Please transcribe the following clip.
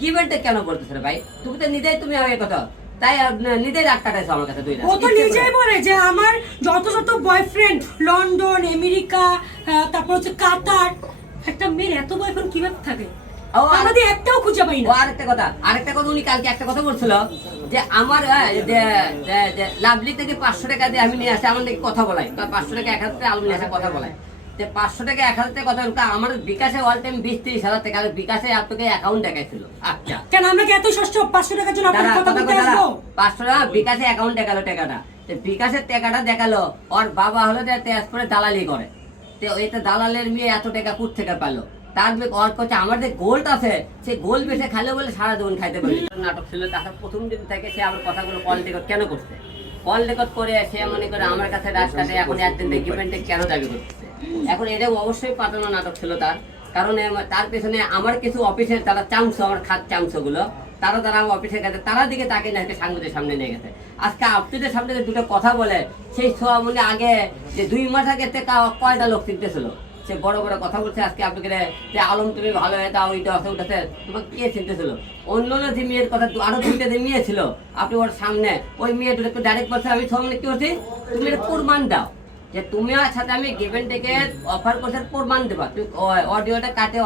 গিভেনটা কেন করতেছ রে ভাই? তুমি তো নিজেই তুমি এই কথা তাই নিজেই রাগ কাটাইছো আমার কাছে 2 লাখ। ও তো নিজেই বলে যে আমার যত বয়ফ্রেন্ড লন্ডন আমেরিকা তারপর হচ্ছে কাতার, একটা মেয়ের এত বয়ফ্রেন্ড কিভাবে থাকে? আমাদের একটাও খুঁজে পাই না। ও আরেকটা কথা উনি কালকে একটা কথা বলছিল যে আমার যে লাভলি থেকে 500 টাকা দিয়ে আমি নিয়ে আসি, আমার নাকি কথা বলাই 500 টাকা 1000 টাকা আলু নিয়ে আসে কথা বলাই। 500 টাকা 1000 টাকা কথা বলতে আমার বিকাশে অল টাইম 20-30 হাজার টাকা বিকাশে আপনাকে অ্যাকাউন্ট দেখাইছিল। আচ্ছা কেন আমরা কি এত সস্তা 500 টাকার জন্য আপনার কথা বলতে আসবো? 500 টাকা বিকাশে অ্যাকাউন্ট দেখালো টাকাটা। বিকাশের টাকাটা দেখালো ওর বাবা হলো যে তেজপুরে দালালি করে। এটা দালালের মেয়ে এত টাকা কোথা থেকে পেলো? তার ওর কাছে আমার যে গোল্ড আছে সেই গোল্ড বেশে খাইলে বলে সারা জীবন খাইতে পারি। নাটক ছিল তার প্রথম দিন থেকে সে আমার কথাগুলো কল রেকর্ড কেন করছে, কল রেকর্ড করে সে মনে করে আমার কাছে রাস্তাতে এখন একদিন গিভেন্টে কেন দাবি করতেছে। এখন এটা অবশ্যই পাতানো নাটক ছিল তার, কারণ তার পেছনে আমার কিছু অফিসের তারা চামচ আমার খাত চামচগুলো তারা আমার অফিসের কাছে তারা দিকে তাকে না সাংবাদিকের সামনে নিয়ে গেছে। আজকে আপনাদের সামনে যে দুটো কথা বলে সেই মানে আগে যে 2 মাস আগে কয়টা লোক চিনতেছিল, সে বড় বড় কথা বলছে। আজকে আপনাকে যে আলম তুমি ভালো হয়ে দাও ওইটা আছে ওটাতে তোমাকে কে চিনতেছিল? অন্য যে মেয়ের কথা আরো 2টা যে মেয়ে ছিল আপনি ওর সামনে ওই মেয়ে দুটো ডাইরেক্ট বলছে আমি সামনে কি করছি তুমি এটা প্রমাণ দাও যে তুমি সাথে আমি গিভেন টেকে অফার করছে প্রমাণ দেবা। তুমি অডিওটা কাটে